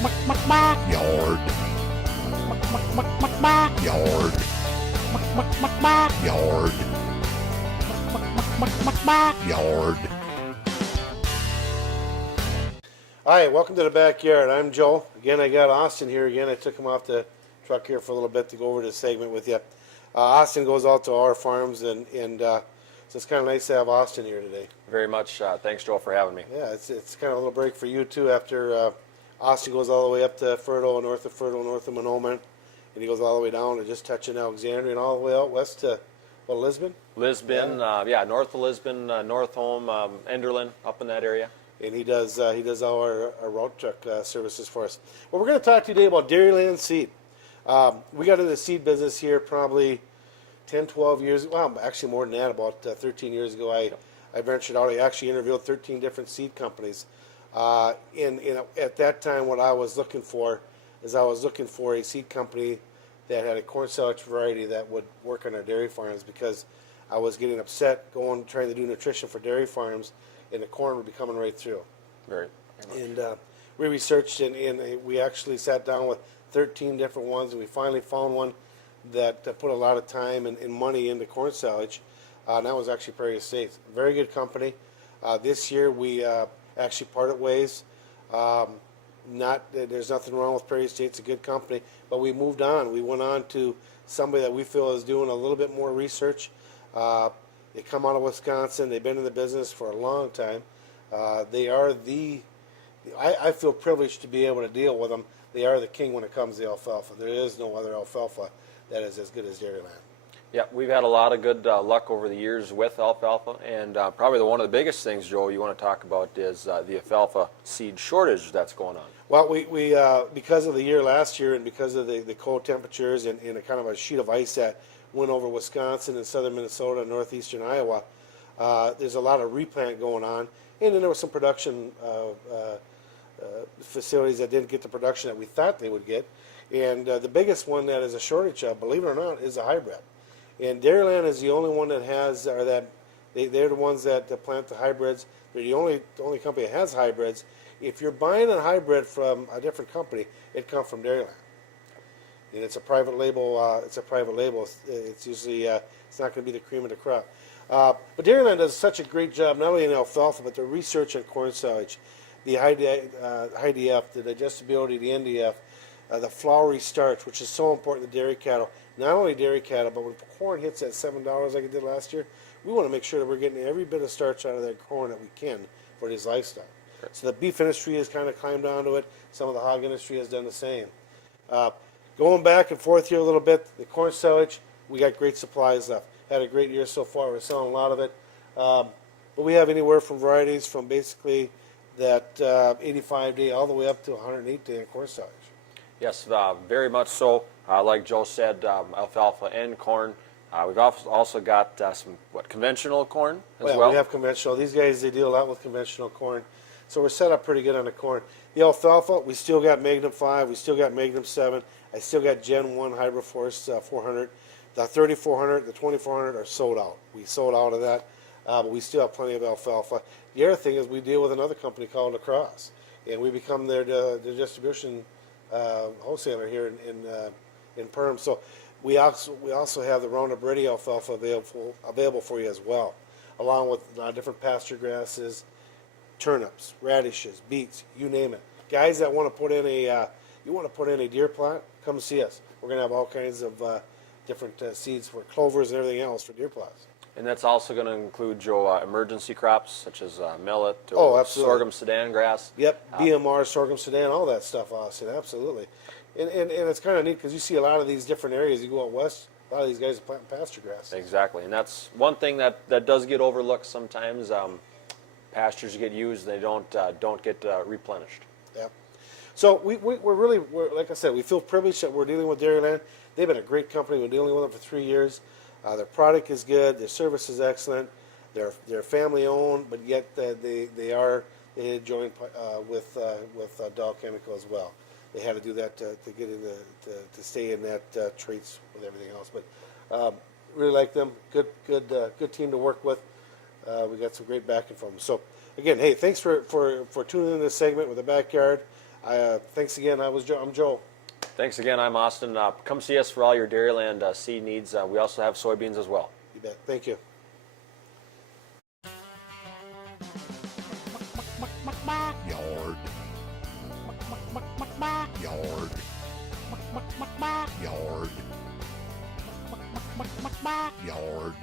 Backyard. Backyard. Backyard. Backyard. Hi, welcome to the backyard. I'm Joe. Again, I got Austin here again. I took him off the truck here for a little bit to go over this segment with you. Austin goes out to our farms, and so it's kind of nice to have Austin here today. Very much. Thanks, Joe, for having me. Yeah, it's kind of a little break for you too after Austin goes all the way up to Fertile, north of Fertile, north of Monoman, and he goes all the way down to just touching Alexandria and all the way out west to, Lisbon? Lisbon, north of Lisbon, North Home, Enderlin, up in that area. And he does all our route truck services for us. Well, we're going to talk to you today about Dairyland seed. We got into the seed business here probably 10, 12 years, well, actually more than that, about 13 years ago. I ventured out. I actually interviewed 13 different seed companies. At that time, what I was looking for is a seed company that had a corn silage variety that would work on our dairy farms, because I was getting upset trying to do nutrition for dairy farms, and the corn would be coming right through. Very And we researched, and we actually sat down with 13 different ones, and we finally found one that put a lot of time and money into corn silage. And that was actually Prairie Estates. Very good company. This year we actually parted ways. There's nothing wrong with Prairie Estates, a good company, but we moved on. We went on to somebody that we feel is doing a little bit more research. They come out of Wisconsin. They've been in the business for a long time. They are I feel privileged to be able to deal with them. They are the king when it comes to alfalfa. There is no other alfalfa that is as good as Dairyland. Yeah, we've had a lot of good luck over the years with alfalfa, and probably one of the biggest things, Joe, you want to talk about is the alfalfa seed shortage that's going on. Well, we because of the year last year and because of the cold temperatures and a kind of a sheet of ice that went over Wisconsin and southern Minnesota and northeastern Iowa, there's a lot of replant going on, and then there was some production facilities that didn't get the production that we thought they would get, and the biggest one that is a shortage of, believe it or not, is a hybrid. And Dairyland is the only one that has, or that they're the ones that plant the hybrids. They're the only company that has hybrids. If you're buying a hybrid from a different company, it comes from Dairyland, and it's a private label. It's usually it's not going to be the cream of the crop. But Dairyland does such a great job, not only in alfalfa, but the research on corn silage, the IDF, the digestibility, the NDF, the floury starch, which is so important to dairy cattle. Not only dairy cattle, but when corn hits at $7 like it did last year, we want to make sure that we're getting every bit of starch out of that corn that we can for these livestock. Right. So the beef industry has kind of climbed onto it. Some of the hog industry has done the same. Going back and forth here a little bit, the corn silage, we got great supplies left. Had a great year so far. We're selling a lot of it. But we have anywhere from varieties from basically that 85-day all the way up to 108-day in corn silage. Yes, very much so. Like Joe said, alfalfa and corn. We've also got some conventional corn as well. We have conventional. These guys, they deal a lot with conventional corn. So we're set up pretty good on the corn. The alfalfa, we still got Magnum 5, we still got Magnum 7, I still got Gen 1 Hybrid Force 400. The 3400, the 2400 are sold out. We sold out of that, but we still have plenty of alfalfa. The other thing is we deal with another company called Lacrosse, and we become their distribution wholesaler here in Perm. So we also have the Roundup Ready alfalfa available for you as well, along with different pasture grasses, turnips, radishes, beets, you name it. Guys that want to put in a deer plot, come see us. We're going to have all kinds of different seeds for clovers and everything else for deer plots. And that's also going to include, Joe, emergency crops such as millet or sorghum sudan grass. Yep, BMR, sorghum sudan, all that stuff, Austin, absolutely. And it's kind of neat because you see a lot of these different areas. You go out west, a lot of these guys are planting pasture grass. Exactly, and that's one thing that does get overlooked sometimes. Pastures get used, they don't get replenished. Yeah. So we're like I said, we feel privileged that we're dealing with Dairyland. They've been a great company. We're dealing with them for 3 years. Their product is good. Their service is excellent. They're family owned, but yet they joined with Dow Chemical as well. They had to do that to get into to stay in that traits with everything else. But really like them. Good team to work with. We got some great backing from them. So again, hey, thanks for tuning in this segment with the backyard. Thanks again. I'm Joe. Thanks again. I'm Austin. Come see us for all your Dairyland seed needs. We also have soybeans as well. You bet. Thank you. Yard. Yard. Yard. Yard.